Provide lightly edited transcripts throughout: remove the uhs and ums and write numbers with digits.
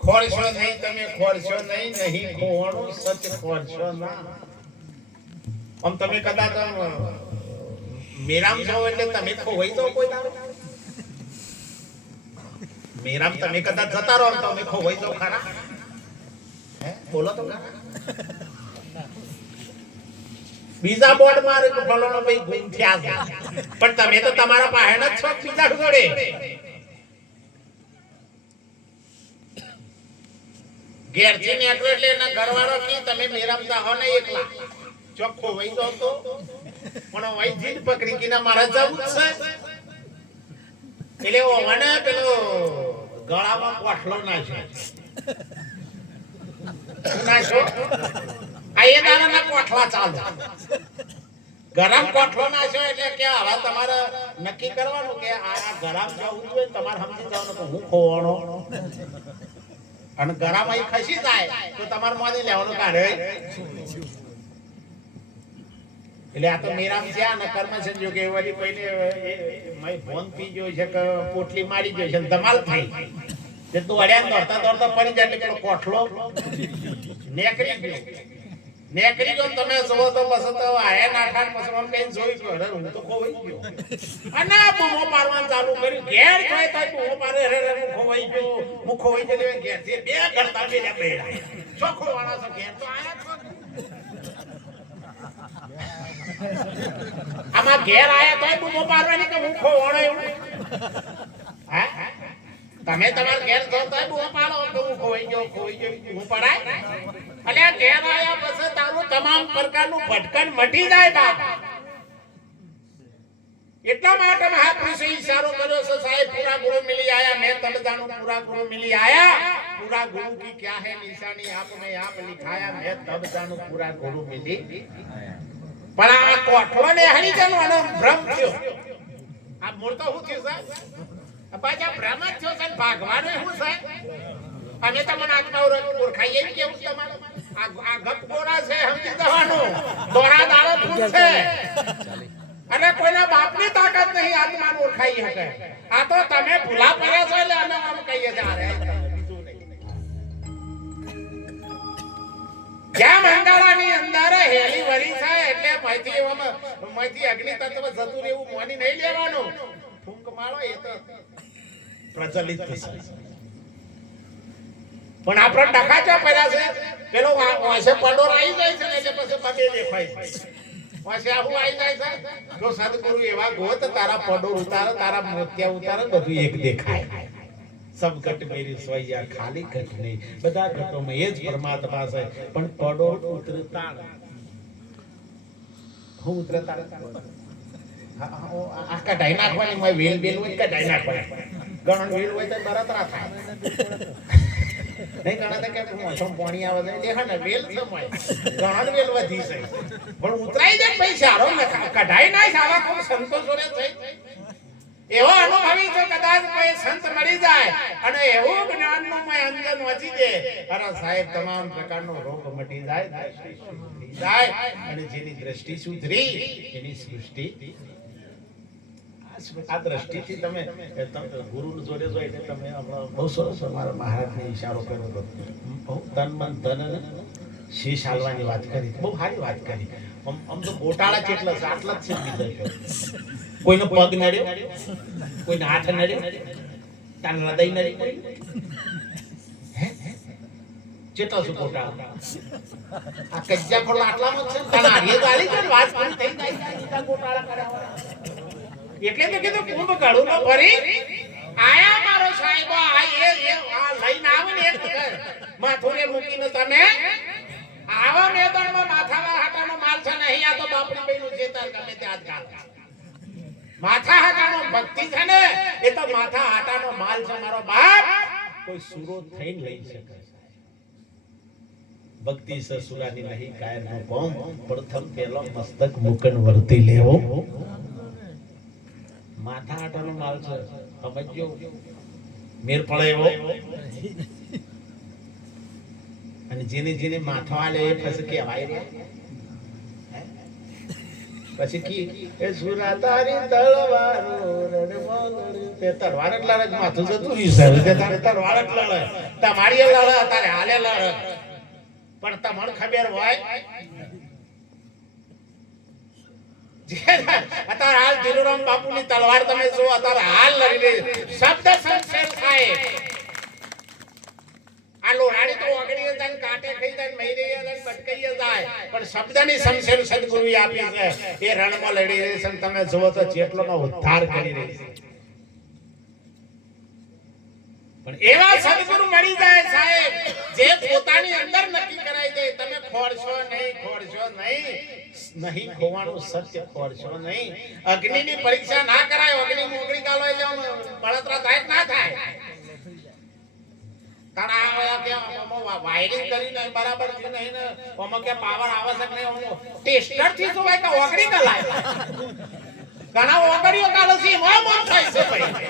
ખોરશો નહીં, તમે ખોરશો નહીં, નહીં ખોવાનું સચ ખોરશો ના. આમ તમે કદાચ મેરામ જાઓ એટલે તમે ખોવાઈ જાઓ કોઈ દાડો. મેરામ તમે કદાચ જતા રહો તો તમે ખોવાઈ જાઓ ખરા. હે બોલો તો બીજા બોર્ડ મારે ફલોનો ભાઈ ગુમ થયા છે, પણ તમે તો તમારા પાસે જ છો બીજા જોડે. ઘેરથી નીકળો એટલે એના ઘરવાળો કે તમે મેરામ જાઓ ને એકલા ચોખ્ખો વઈ જાવ તો, પણ વઈ જીદ પકડી કે ના મારા જવું છે એટલે ઓવાને પેલો ગળામાં કોઠલો નાખે નાખો આ એ દાણાના કોઠલા ચાલે. ગરમ કોઠલો નાખ્યો એટલે કે હવે તમારે નક્કી કરવાનું કે આ ગરમ જવું જોઈએ, તમારે સમજી જવાનું કે હું ખોવાનો, અને ગરમ અહીં ખસી જાય તો તમારે મોદી લેવાનું કાઢે. એટલે આ તો મેરામ છે ને કર્મ સંજોગ કે વળી પહેલે મય ફોન પી ગયો છે કે પોટલી મારી ગયો છે ધમાલ થઈ તે તો અડ્યા દોડતા દોડતા પડી જાય એટલે પેલો કોઠલો નેકરી ગયો નેકરી જો તમે જોવો તો બસ તો આયા નાઠાણ મસરામ કઈ જોઈ તો અરે હું તો ખોવાઈ ગયો અને બૂમો પાડવાનું ચાલુ કર્યું ઘેર જોઈ તો બૂમો પાડે અરે હું ખોવાઈ ગયો ઘેર થી બે ઘરતા બે બેડા ચોખ્ખો વાળા છો ઘેર તો આયા છો આમાં ઘેર આયા તોય બૂમો પાડવાની કે હું ખોવાણો એવું હા તમે તમાર ઘેર જોતા બૂમો પાડો તો હું ખોવાઈ ગયો હું પડાય અલે ઘેર આયા પછી તારું તમામ પ્રકારનું ભટકન મટી જાય બાપ એટલા માટે મહાપુરુષે ઈશારો કર્યો છે સાહેબ પૂરા ગુરુ મિલી આયા मैं तब जानू पूरा गुरु मिली आया पूरा गुरु की क्या है निशानी आपने आप लिखाया मैं तब जानू पूरा गुरु मिली પણ આ કોઠલો ને હણી જનો અને ભ્રમ થયો આ મૂર્તો હું થયો સાહેબ બાજા ભ્રમ જ થયો છે ભાગવાનો હું સાહેબ અમે તમને આત્મા ઓળખાઈએ કેવું તમારું આ ગપ ગોરા છે સમજી જવાનું દોરા દાડો પૂછે અને કોઈના બાપની તાકાત નહીં આત્માને ઓળખાઈ શકે આ તો તમે ભૂલા પડ્યા છો એટલે અમે આમ કહીએ છે અરે જ્યાં મંગળાની અંદર હેલી વરી છે એટલે મયથી અગ્નિ તત્વ જતું રહેવું મોની નહીં લેવાનું ફૂંક મારો એ તો પ્રચલિત થશે પણ આપણે ડકાચા પડ્યા છે પેલો વાસે પડોર આવી જાય છે ને એટલે પછી પગે દેખાય વાસે આવું આવી જાય છે જો સદગુરુ એવા ગોત તારા પડોર ઉતારે તારા મોતિયા ઉતારે બધું એક દેખાય सब घट मेरी सोया खाली घट नहीं બધા ઘટોમાં એ જ પરમાત્મા છે પણ પડોર ઉતરતા હું ઉતરતા આ કઢાઈ નાખવાની હોય વેલ બેલ હોય કઢાઈ નાખવાની ગણન વેલ હોય તો બરતરા થાય નહીં ગણન કે મોસમ પાણી આવે છે દેખા ને વેલ છે મોય ગણન વેલ વધી છે પણ ઉતરાઈ જાય પૈસા આરો ને કઢાઈ ના સાવા કોઈ સંતોષ ઓરે છે એવો અનુભવી તો કદાચ કોઈ સંત મળી જાય અને એવું જ્ઞાનનું મય અંજન વચી દે અરે સાહેબ તમામ પ્રકારનો રોગ મટી જાય દ્રષ્ટિ સુધરી જાય અને જેની દ્રષ્ટિ સુધરી એની સૃષ્ટિ આ દ્રષ્ટિથી તમે ગુરુ જોડે જો એટલે તમે બહુ સરસ અમારા મહારાજને ઈશારો કર્યો હતો બહુ તન મન ધન શીશ હાલવાની વાત કરી બહુ સારી વાત કરી આમ તો ગોટાળા કેટલા છે આટલા જ છે બીજા કોઈનો પગ નડ્યો કોઈનો હાથ નડ્યો તાર હૃદય નડી કોઈ હે ચેટલો છે ગોટાળા આ કજ્જા ખોળ આટલામાં છે તારા હારીએ ગાલી કર વાત પૂરી થઈ જાય ગોટાળા કર્યા એટલે તો કીધું કુંભ કાળું નો ભરી આયા મારો સાહેબો આ લઈને આવે ને એક માથુરે મૂકીને તમે આવા મેદાનમાં માથાના હાટાનો માલ છે નહીં આ તો બાપડી બેનું ચેતર ગમે તે આજ કાલ માથા હાટાનો ભક્તિ છે ને એ તો માથા હાટાનો માલ છે મારો બાપ કોઈ સુરો થઈને લઈ શકે ભક્તિ સસુરાની નહીં કાયર નો કોમ પ્રથમ પેલો મસ્તક મુકન વર્તી લેવો માથા હાટાનો માલ છે સમજજો મેર પડે એવો અને જેને માથો આલે એ પછી કહેવાય રે પછી કી એ સુરા તારી તલવારો રણમોગરી તે તલવાર જ લડે માથું જતું રહ્યું છે તે તલવાર જ લડે તમારી લડે તારે હાલે લડે પણ તમને ખબર હોય અત્યારે હાલ દિલુરામ બાપુની તલવાર તમે જો અત્યારે હાલ લડી રહી શબ્દ સંસ્કાર થાય આ લોહાડી તો ઓગળી જાય કાંટે ખાઈ જાય મહિરી જાય બટકાઈ જાય પણ શબ્દની શમશેર સદગુરુએ આપી છે એ રણમાં લડી રહી છે તમે જુઓ તો જેટલોનો ઉદ્ધાર કરી રહી છે પણ એવા સદગુરુ મળી જાય સાહેબ જે પોતાની અંદર નક્કી કરાઈ દે તમે ખોરશો નહીં ખોવાનું સત્ય ખોરશો નહીં અગ્નિની પરીક્ષા ના કરાય અગ્નિ મોગરી ગાલો એટલે બળતરા થાય ના થાય તારા કે વાયરિંગ કરીને બરાબર થી નહીં ને ઓમાં કે પાવર આવશ્યક નહીં ટેસ્ટર થી શું હોય કે ઓગળી ગલાય ઘણા ઓગળીઓ કાઢો છે મોમ થાય છે ભાઈ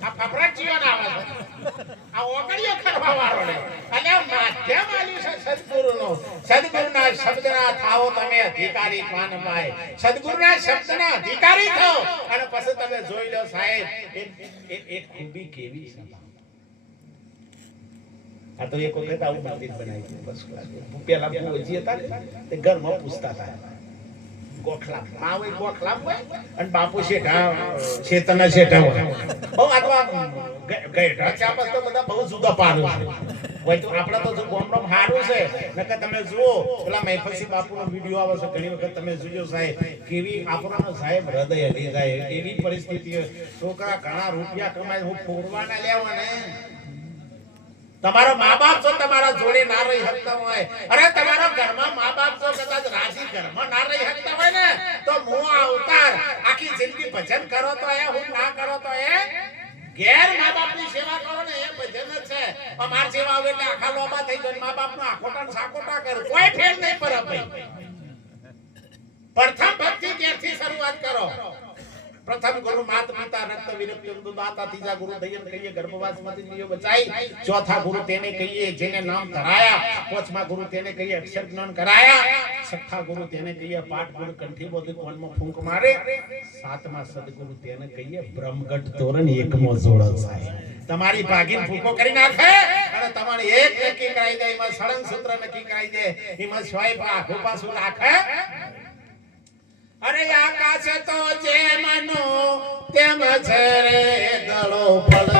આ ફફરાટ જીવન આવે છે આ ઓગળીઓ કરવા વાળો ને અને માધ્યમ આલ્યું છે સદગુરુના શબ્દના થાઓ તમે અધિકારી પાન પાય સદગુરુના શબ્દના અધિકારી થાઓ અને પછી તમે જોઈ લો સાહેબ એક ખૂબી કેવી છે આ તો એક વખત આવું મંદિર બનાવી દીધું બસ ક્લાસ. પેલા ભુવજી હતા ને તે ઘરમાં પૂછતા હતા ગોખલા માં હોય ગોખલા હોય અને બાપુ શેઠા ચેતના શેઠા હોય બહુ આટવા ગઈઢા ચાપસ તો બધા બહુ જુદા પાડો છે હોય તો આપડા તો ગોમડમ હારું છે નકર તમે જુઓ પેલા મહેફલસી બાપુનો વિડિયો આવે છે ઘણી વખત તમે જોજો સાહેબ કેવી આપણો સાહેબ હૃદય હલી જાય એવી પરિસ્થિતિ છોકરા ઘણા રૂપિયા કમાય હું ફોરવાના લેવા ને તમારો મા-બાપ જો તમારા જોડે ના રહી શકતા હોય અરે તમારા ઘરમાં મા-બાપ જો કદાચ રાજી ઘરમાં ના રહી શકતા હોય ને તો મોહ અવતાર આખી જિંદગી ભજન કરો તો એ હું ના કરો તો એ ઘેર મા-બાપની સેવા કરો ને એ ભજન જ છે. અમાર સેવા આવે એટલે આખા લોબા થઈ જાય મા-બાપનો આખોટા ને સાકોટા કરે કોઈ ફેર નહીં પડે ભાઈ. પ્રથમ ભક્તિ ક્યાંથી શરૂઆત કરો? પ્રથમ ગુરુ માત પિતા રક્ત વિરક્ત દાતા, ત્રીજા ગુરુ દયન કહીએ ગર્ભવાસમાંથી નિયો બચાઈ, ચોથા ગુરુ તેને કહીએ જેને નામ ધરાયા, પાંચમા ગુરુ તેને કહીએ અક્ષર જ્ઞાન કરાયા, છઠ્ઠા ગુરુ તેને કહીએ પાઠ ગુરુ કંઠી બોધી કોનમાં ફૂંક મારે, સાતમા સદગુરુ તેને કહીએ બ્રહ્મગઢ તોરણ એકમો જોડો સાહેબ. તમારી ભાગીન ફૂંકો કરી નાખે અને તમારે એક નક્કી કરાઈ દે, એમાં સળંગ સૂત્ર નક્કી કરાઈ દે, એમાં સ્વાય આખું પાછું રાખે. અરે આકાશ તો જે મનો તેમ છે રે ગળો ફળ